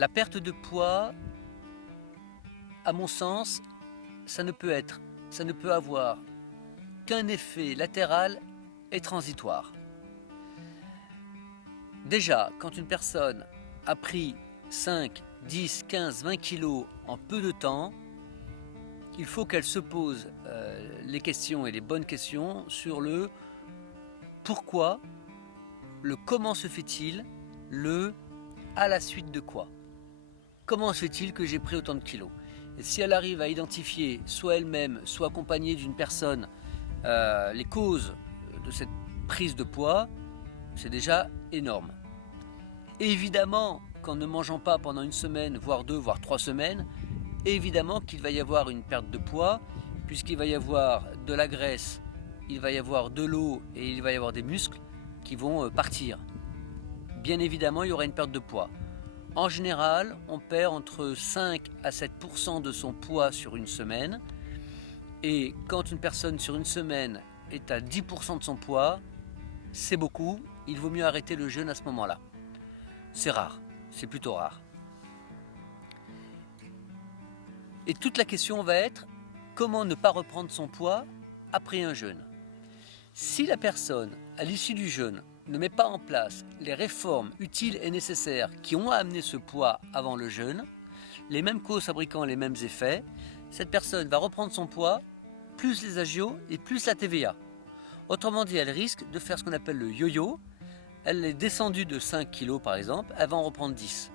La perte de poids, à mon sens, ça ne peut avoir qu'un effet latéral et transitoire. Déjà, quand une personne a pris 5, 10, 15, 20 kilos en peu de temps, il faut qu'elle se pose les questions et les bonnes questions sur le pourquoi, le comment se fait-il, le à la suite de quoi. Comment se fait-il que j'ai pris autant de kilos? Et si elle arrive à identifier, soit elle-même, soit accompagnée d'une personne, les causes de cette prise de poids, c'est déjà énorme. Et évidemment qu'en ne mangeant pas pendant une semaine, voire 2, voire 3 semaines, évidemment qu'il va y avoir une perte de poids, puisqu'il va y avoir de la graisse, il va y avoir de l'eau et il va y avoir des muscles qui vont partir. Bien évidemment, il y aura une perte de poids. En général, on perd entre 5 à 7% de son poids sur une semaine. Et quand une personne sur une semaine est à 10% de son poids, c'est beaucoup, il vaut mieux arrêter le jeûne à ce moment-là. C'est rare, c'est plutôt rare. Et toute la question va être comment ne pas reprendre son poids après un jeûne. Si la personne, à l'issue du jeûne, ne met pas en place les réformes utiles et nécessaires qui ont amené ce poids avant le jeûne, les mêmes causes fabriquant les mêmes effets, cette personne va reprendre son poids, plus les agios et plus la TVA. Autrement dit, elle risque de faire ce qu'on appelle le yo-yo. Elle est descendue de 5 kg par exemple, elle va en reprendre 10.